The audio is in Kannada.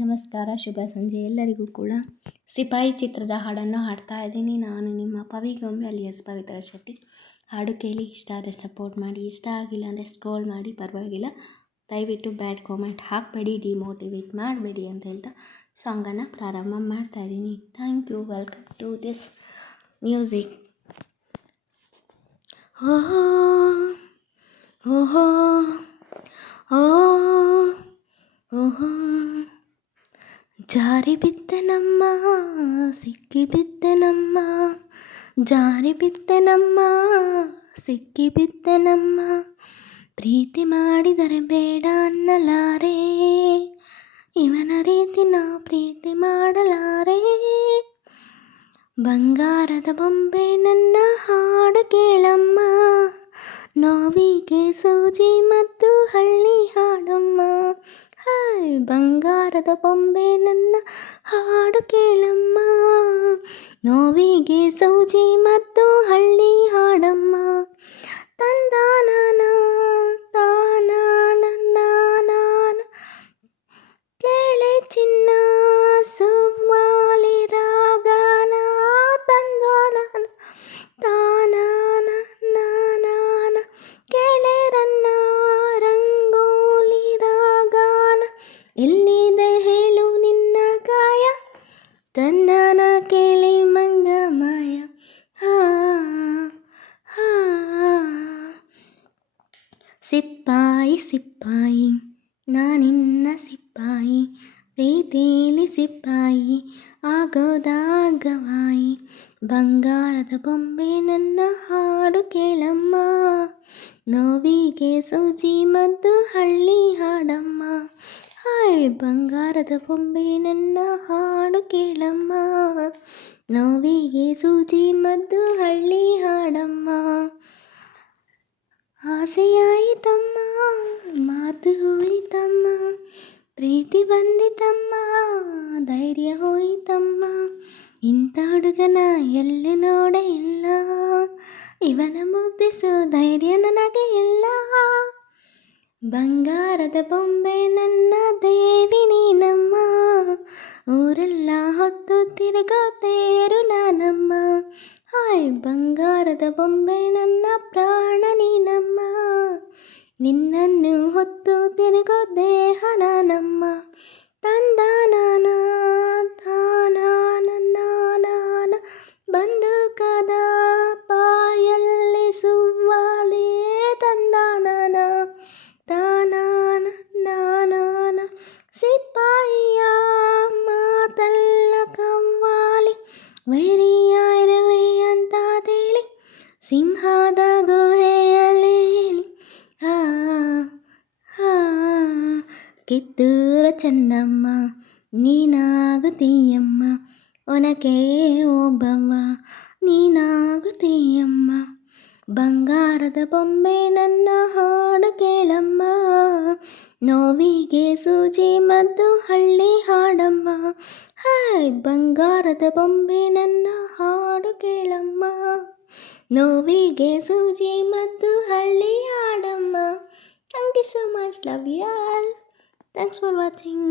ನಮಸ್ಕಾರ, ಶುಭ ಸಂಜೆ ಎಲ್ಲರಿಗೂ ಕೂಡ. ಸಿಪಾಯಿ ಚಿತ್ರದ ಹಾಡನ್ನು ಹಾಡ್ತಾ ಇದ್ದೀನಿ. ನಾನು ನಿಮ್ಮ ಪವಿಗೊಂಬೆ ಅಲಿಯಾಸ್ ಪವಿತ್ರ ಶೆಟ್ಟಿ. ಹಾಡು ಕೇಳಿ, ಇಷ್ಟ ಆದರೆ ಸಪೋರ್ಟ್ ಮಾಡಿ, ಇಷ್ಟ ಆಗಿಲ್ಲ ಅಂದರೆ ಸ್ಕ್ರೋಲ್ ಮಾಡಿ, ಪರವಾಗಿಲ್ಲ. ದಯವಿಟ್ಟು ಬ್ಯಾಡ್ ಕಾಮೆಂಟ್ ಹಾಕಬೇಡಿ, ಡಿಮೋಟಿವೇಟ್ ಮಾಡಬೇಡಿ ಅಂತ ಹೇಳ್ತಾ ಸಾಂಗನ್ನು ಪ್ರಾರಂಭ ಮಾಡ್ತಾ ಇದ್ದೀನಿ. Thank you. Welcome to this music. ಓಹೋ ಓಹೋ ಓಹೋ ಜಾರಿ ಬಿದ್ದೆನಮ್ಮ, ಸಿಕ್ಕಿ ಬಿದ್ದೆನಮ್ಮ, ಜಾರಿ ಬಿದ್ದೆನಮ್ಮ, ಸಿಕ್ಕಿ ಬಿದ್ದೆನಮ್ಮ, ಪ್ರೀತಿ ಮಾಡಿದರೆ ಬೇಡ ಅನ್ನಲಾರೆ, ಇವನ ರೀತಿ ನಾ ಪ್ರೀತಿ ಮಾಡಲಾರೆ, ಬಂಗಾರದ ಬೊಂಬೆ ನನ್ನ ಹಾಡು ಕೇಳಮ್ಮ, ನೋವಿಗೆ ಸೂಜಿ ಮತ್ತು ಹಳ್ಳಿ ಹಾಡಮ್ಮ, ಹಾಯ್ ಬಂಗಾರದ ಬೊಂಬೆ ನನ್ನ ಹಾಡು ಕೇಳಮ್ಮ, ನೋವಿಗೆ ಸೂಜಿ ಮತ್ತು ಹಳ್ಳಿ ಹಾಡಮ್ಮ, ತಂದಾನ ತಾನಾನ ಕೇಳೆ ಚಿನ್ನ ಸುವ್ವಾಲಿ ರಾಗಾನ, ತಂದಾನ ತಾನಾನ ನಾನಾನ ಕೇಳೆರನ್ನ ರಂಗೋಲಿ ರಾಗಾನ, ಎಲ್ಲಿದೆ ಹೇಳು ನಿನ್ನ ಕಾಯ, ತಂದಾನ ಕೇಳಿ ಮಂಗಮಾಯ, ಹಾ ಹಾ. ಸಿಪ್ಪಾಯಿ ಸಿಪ್ಪಾಯಿ ನಾನಿನ್ನ ಸಿಪ್ಪಾಯಿ, ಪ್ರೀತಿಲಿ ಸಿಪ್ಪಾಯಿ ಆಗೋದಾಗವಾಯಿ, ಬಂಗಾರದ ಬೊಂಬೆ ನನ್ನ ಹಾಡು ಕೇಳಮ್ಮ, ನೋವಿಗೆ ಸೂಜಿ ಮತ್ತು ಹಳ್ಳಿ ಹಾಡಮ್ಮ, ಹಾಯ್ ಬಂಗಾರದ ಬೊಂಬೆ ನನ್ನ ಹಾಡು ಕೇಳಮ್ಮ, ನೋವಿಗೆ ಸೂಜಿ ಮತ್ತು ಹಳ್ಳಿ ಹಾಡಮ್ಮ, ಆಸೆಯಾಯಿತಮ್ಮ ಮಾತು ಹೋಯಿತಮ್ಮ, ಪ್ರೀತಿ ಬಂದಿತಮ್ಮ ಧೈರ್ಯ ಹೋಯಿತಮ್ಮ, ಇಂಥ ಹುಡುಗನ ಎಲ್ಲಿ ನೋಡೇ ಇಲ್ಲ, ಇವನ ಮುದ್ದಿಸೋ ಧೈರ್ಯ ನನಗೆ ಇಲ್ಲ, ಬಂಗಾರದ ಬೊಂಬೆ ನನ್ನ ದೇವಿ ನೀನಮ್ಮ, ಊರೆಲ್ಲ ಹೊತ್ತು ತಿರುಗೋ ತೇರು ನಾನಮ್ಮ, ಹಾಯ್ ಬಂಗಾರದ ಬೊಂಬೆ ನನ್ನ ಪ್ರಾಣ ನೀನಮ್ಮ, ನಿನ್ನನ್ನು ಹೊತ್ತು ತಿರುಗೋ ದೇಹ ನಾನಮ್ಮ, ತಂದಾನ ತಾನಾನ ನಾನಾನ ಬಂದೂಕದ ಪಾಯಲ್ಲಿ ಸುವ್ವಾಲಿ, ತಂದಾನ ತಾನಾನ ನಾನಾನ ಸಿಪಾಯಿಯ ಮಾತಲ್ಲ ಕವ್ವಾಲಿ, ವೈರಿಯಾಯಿರುವೆ ಅಂತ ತಿಳಿ ಸಿಂಹದ ಗುಹೆಯಲ್ಲಿ ಹಾ ಹಾ, ಕಿತ್ತೂರ ಚೆನ್ನಮ್ಮ ನೀನಾಗುತ್ತೀಯಮ್ಮ, ಒನಕೆ ಓಬವ್ವ ನೀನಾಗುತ್ತೀಯಮ್ಮ, ಬಂಗಾರದ ಬೊಂಬೆ ನನ್ನ ಹಾಡು ಕೇಳಮ್ಮ, ನೋವಿಗೆ ಸೂಜಿ ಮತ್ತು ಹಳ್ಳಿ ಹಾಡಮ್ಮ, ಹಾಯ್ ಬಂಗಾರದ ಬೊಂಬೆ ನನ್ನ ಹಾಡು ಕೇಳಮ್ಮ, ನೋವಿಗೆ ಸೂಜಿ ಮತ್ತು ಹಳ್ಳಿ ಹಾಡಮ್ಮ. Thank you so much. Love you all. Thanks for watching.